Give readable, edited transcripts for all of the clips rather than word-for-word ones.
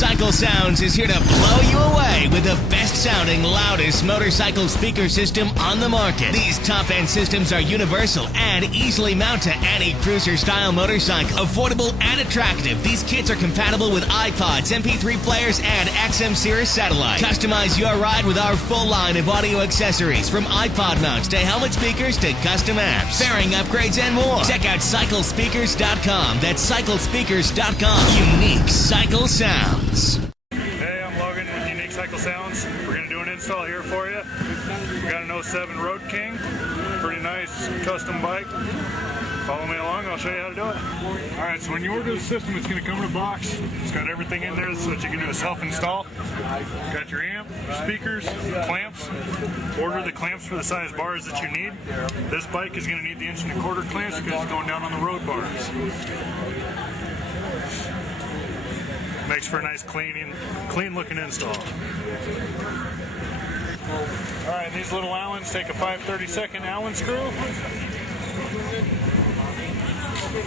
Cycle Sounds is here to blow you away with the best-sounding, loudest motorcycle speaker system on the market. These top-end systems are universal and easily mount to any cruiser-style motorcycle. Affordable and attractive, these kits are compatible with iPods, MP3 players, and XM Sirius satellite. Customize your ride with our full line of audio accessories, from iPod mounts to helmet speakers to custom amps, fairing upgrades, and more. Check out CycleSpeakers.com. That's CycleSpeakers.com. Unique Cycle Sounds. Hey, I'm Logan with Unique Cycle Sounds. We're going to do an install here for you. We got an 07 Road King. Pretty nice custom bike. Follow me along, I'll show you how to do it. Alright, so when you order the system, it's going to come in a box. It's got everything in there so that you can do a self-install. Got your amp, speakers, clamps. Order the clamps for the size bars that you need. This bike is going to need the 1 1/4 clamps because it's going down on the road bars. Makes for a nice clean looking install. Alright, these little Allens take a 5/32 Allen screw.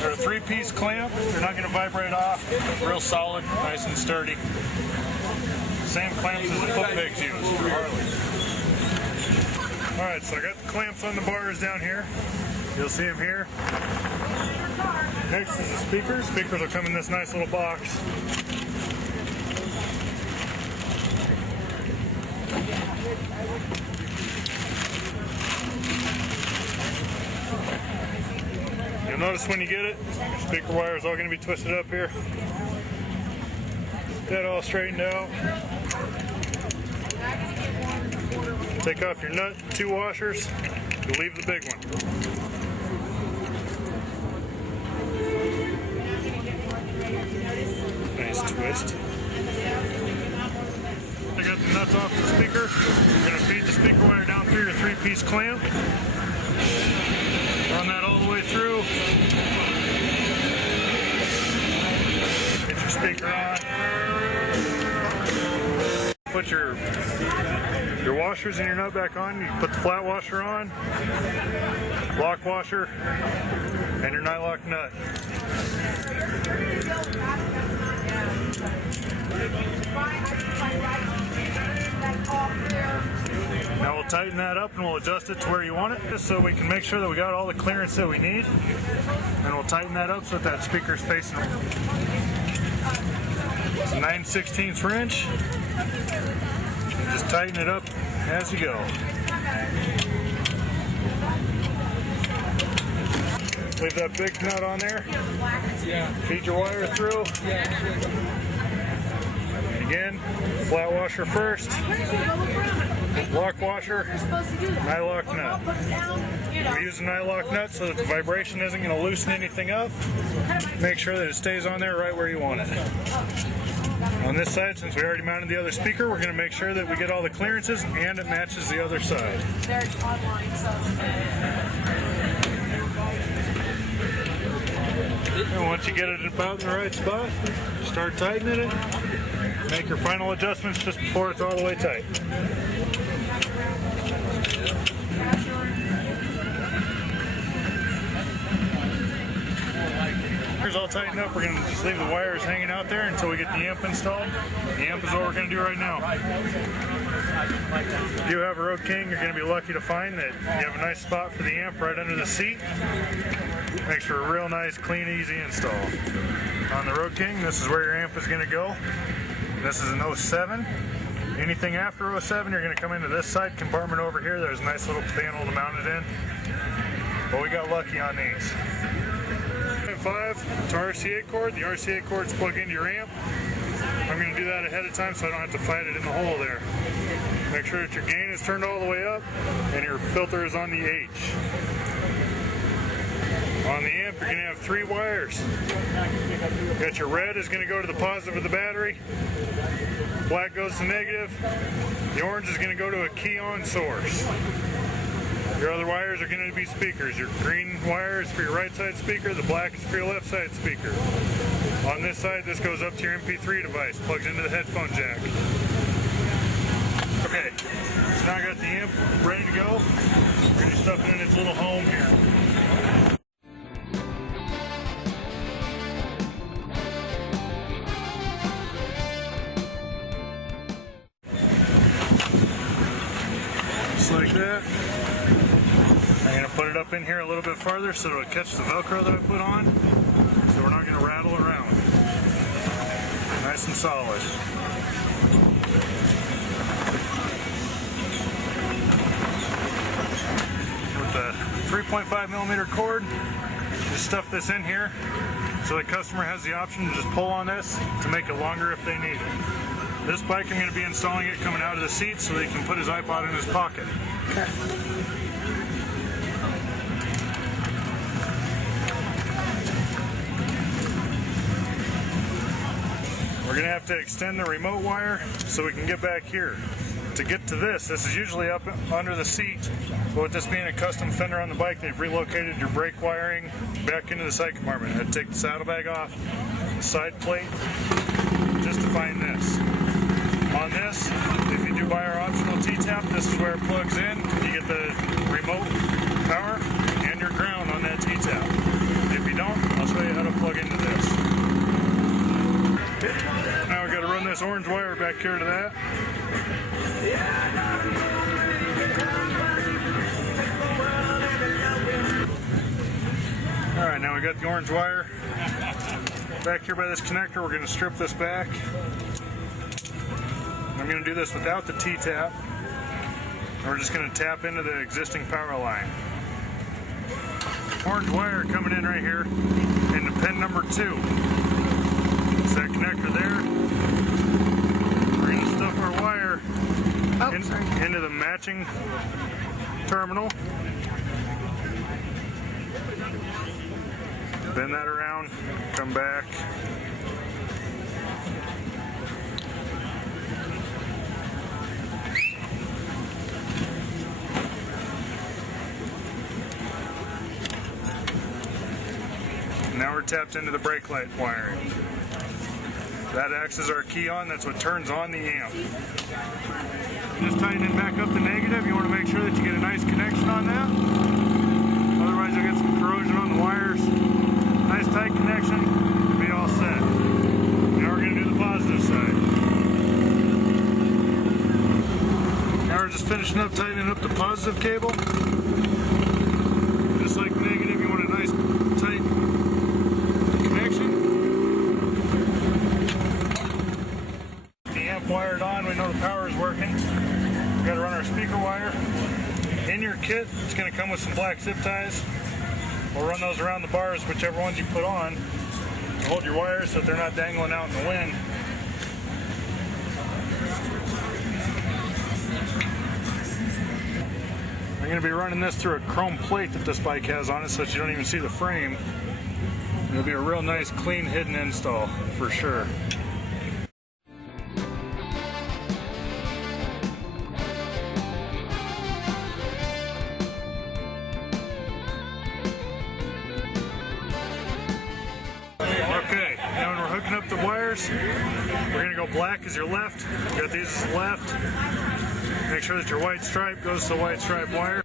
They're a 3-piece clamp. They're not going to vibrate off. Real solid, nice and sturdy. Same clamps as the foot pegs use for Harley. Alright, so I got the clamps on the bars down here. You'll see them here. Next is the speakers. Speakers will come in this nice little box. You'll notice when you get it, your speaker wire is all going to be twisted up here. That all straightened out. Take off your nut, 2 washers. You'll leave the big one. Nice twist. I got the nuts off the speaker. You're going to feed the speaker wire down through your 3-piece clamp. Run that all the way through. Get your speaker on. Put your washers and your nut back on. You put the flat washer on, lock washer, and your nylock nut. Now we'll tighten that up and we'll adjust it to where you want it, just so we can make sure that we got all the clearance that we need. And we'll tighten that up so that speaker's facing it. It's a 9/16 inch. Just tighten it up as you go. Leave that big nut on there. Feed your wire through. Again, flat washer first, lock washer, nylock nut. We use a nylock nut so that the vibration isn't going to loosen anything up. Make sure that it stays on there right where you want it. On this side, since we already mounted the other speaker, we're going to make sure that we get all the clearances and it matches the other side. And once you get it about in the right spot, start tightening it. Make your final adjustments just before it's all the way tight. Here's all tightened up. We're going to just leave the wires hanging out there until we get the amp installed. The amp is what we're going to do right now. If you have a Road King, you're going to be lucky to find that you have a nice spot for the amp right under the seat. Makes for a real nice, clean, easy install. On the Road King, this is where your amp is going to go. This is an 07. Anything after 07, you're going to come into this side compartment over here. There's a nice little panel to mount it in. But we got lucky on these. 5 to RCA cord. The RCA cords plug into your amp. I'm going to do that ahead of time so I don't have to fight it in the hole there. Make sure that your gain is turned all the way up and your filter is on the H. On the amp, you're going to have 3 wires. You got your red is going to go to the positive of the battery. Black goes to negative. The orange is going to go to a key on source. Your other wires are going to be speakers. Your green wire is for your right side speaker. The black is for your left side speaker. On this side, this goes up to your MP3 device. Plugs into the headphone jack. Okay, so now I got the amp ready to go. We're going to stuff it in its little home here. Just like that. I'm going to put it up in here a little bit farther so it'll catch the Velcro that I put on, so we're not going to rattle around. Nice and solid. With the 3.5 millimeter cord, just stuff this in here so the customer has the option to just pull on this to make it longer if they need it. This bike, I'm going to be installing it coming out of the seat so that he can put his iPod in his pocket. Okay. We're going to have to extend the remote wire so we can get back here. To get to this is usually up under the seat, but with this being a custom fender on the bike, they've relocated your brake wiring back into the side compartment. I'd take the saddlebag off, the side plate, just to find this. On this, if you do buy our optional T-tap, this is where it plugs in. You get the remote power and your ground on that T-tap. If you don't, I'll show you how to plug into this. Now we've got to run this orange wire back here to that. Alright, now we got the orange wire back here by this connector. We're going to strip this back. I'm going to do this without the T-tap. We're just going to tap into the existing power line. Orange wire coming in right here into pin number 2. It's that connector there. We're going to stuff our wire into the matching terminal. Bend that around, come back. Now we're tapped into the brake light wiring. That acts as our key on, that's what turns on the amp. Just tightening back up the negative, you want to make sure that you get a nice connection on that. Otherwise you'll get some corrosion on the wires. Nice tight connection, you'll be all set. Now we're going to do the positive side. Now we're just finishing up tightening up the positive cable. Just like negative, you want a nice tight connection. The amp wired on, we know the power is working. We've got to run our speaker wire. In your kit, it's going to come with some black zip ties. We'll run those around the bars, whichever ones you put on. Hold your wires so that they're not dangling out in the wind. I'm going to be running this through a chrome plate that this bike has on it so that you don't even see the frame. It'll be a real nice, clean, hidden install for sure. Okay, now when we're hooking up the wires, we're going to go black as your left. You got these as left. Make sure that your white stripe goes to the white stripe wire.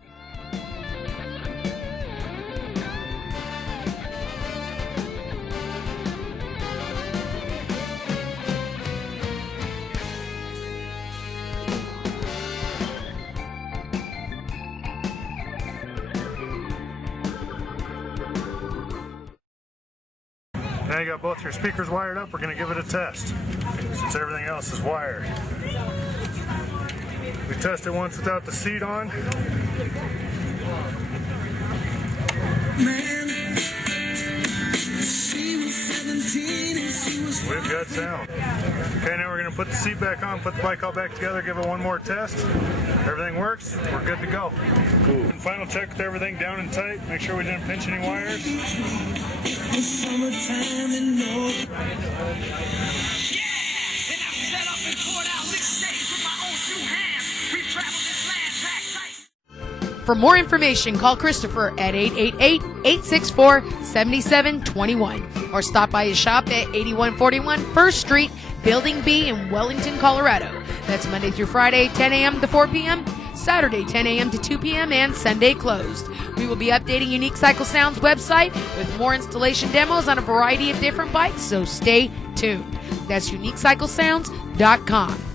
Now you got both your speakers wired up, we're going to give it a test, since everything else is wired. We test it once without the seat on. We've got sound. Okay, now we're going to put the seat back on, put the bike all back together, give it one more test. Everything works, we're good to go. Cool. And final check with everything down and tight, make sure we didn't pinch any wires. For more information, call Christopher at 888-864-7721 or stop by his shop at 8141 1st Street, Building B in Wellington, Colorado. That's Monday through Friday, 10 a.m. to 4 p.m., Saturday, 10 a.m. to 2 p.m., and Sunday closed. We will be updating UNiQ Cycle Sound's website with more installation demos on a variety of different bikes, so stay tuned. That's UNiQCycleSounds.com.